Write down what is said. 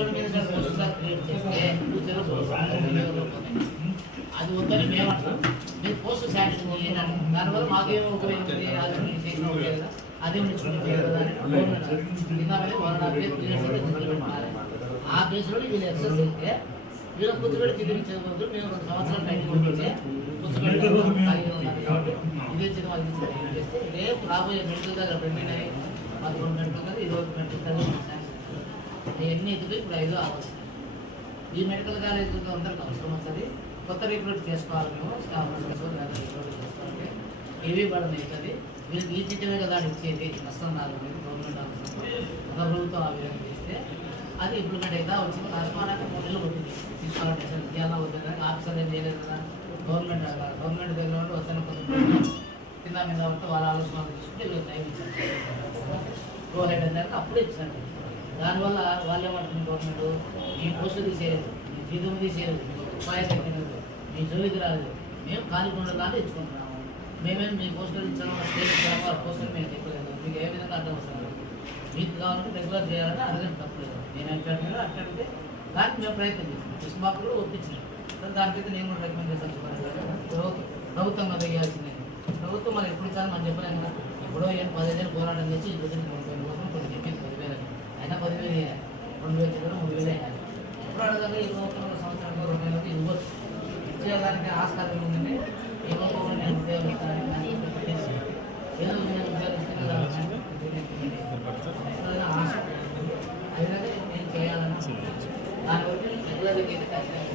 Government మీద పోస్టులు create చేస్తే అది వద్దని మేము అంటాం. మీరు పోస్ట్ శాంక్షన్ చేయాలి, దానివల్ల మాకేమో ఉపయోగింది, అదే ఉంచుకుంటే కదా ఆ కేసులో వీళ్ళు ఎక్సెస్ అయితే వీళ్ళు కూర్చోబెట్టి చిదిరించేది వద్దు. మేము 2 సంవత్సరాలు బయటకు పంపించే కూర్చోబెట్టి ఇదే చిన్న చేస్తే రేపు రాబోయే మెడికల్ దగ్గర 11 మెడికల్ కదా 21 మెడికల్ దగ్గర ఇవన్నీ ఎదుగు ఇప్పుడు 5 అవ్వచ్చు. ఈ మెడికల్ కాలేజ్ అందరికి అవసరం వస్తుంది. కొత్త రిక్రూట్ చేసుకోవాలి, మేము రిక్రూట్ చేసుకోవాలి. ఇవి పడని అవుతుంది. వీళ్ళకి ఈ చిత్తమే కదా ఇచ్చేది, నష్టం రాదు. గవర్నమెంట్ అవసరం ప్రభుత్వం ఆ విధంగా చేస్తే అది ఇంప్లిమెంట్ అవుతా వచ్చింది. రాష్ట్రానికి 3 నెలలు కొట్టింది తీసుకోవాలంటే విద్యాలయం వద్దని ఆఫీసర్ ఏం చేయలేదు కదా. గవర్నమెంట్ దగ్గర నుండి వస్తాను కొంచెం కింద మీద ఉంటే వాళ్ళ ఆలోచన తీసుకుంటే వీళ్ళకి టైం ఇచ్చారు. గో హెడ్ అన్నారు, అప్పుడే ఇచ్చారు. దానివల్ల వాళ్ళు ఏమంటుంది, గవర్నమెంట్ మీ పోస్టులు తీసేయలేదు, మీ జీతం తీసేయలేదు, మీకు రూపాయి తగ్గినది, మీ జోలికి రాలేదు, మేము ఖాళీ ఉండడానికి ఇచ్చుకుంటున్నాము. మేమేం మీ పోస్టులు ఇచ్చాము, స్టేట్ ఇచ్చాము, పోస్టులు మేము చెప్పలేదు. మీకు ఏ విధంగా అర్థం వస్తుంది, మీకు కావాలంటే రెగ్యులర్ చేయాలని అడగని తప్పలేదు. నేను అట్లాంటి అట్లాంటితే దానికి మేము ప్రయత్నం చేస్తాం. కృష్ణబాబులు ఒప్పించినాం. దానికైతే నేను కూడా రికమెండ్ చేస్తాను. ఓకే, ప్రభుత్వం అది వేయాల్సిందే. ప్రభుత్వం మరి ఎప్పుడు ఇచ్చాలని మనం చెప్పలేం కదా. ఎప్పుడో 15 ఏళ్ళు పోరాటం చేసి ఈ రోజున 30,000 కోసం కొన్ని చెప్పింది 10,000 అయినా 10,000 వేయాలి, 2,000 చెప్పారు, 3,000 వేయాలి. ఎప్పుడు అడగాలి, ఈ సంవత్సరానికి 2 నెలలకు ఇవ్వచ్చు. ఇచ్చేదానికి ఆస్కారం ఉందంటే ఏదో నేను ఉద్యోగం ఇస్తానని ఏదో నేను ఉద్యోగం ఇస్తున్నా ఆశ అదే నేను చేయాలని దాని వరకు రెగ్యులర్గా అయితే ఖచ్చితంగా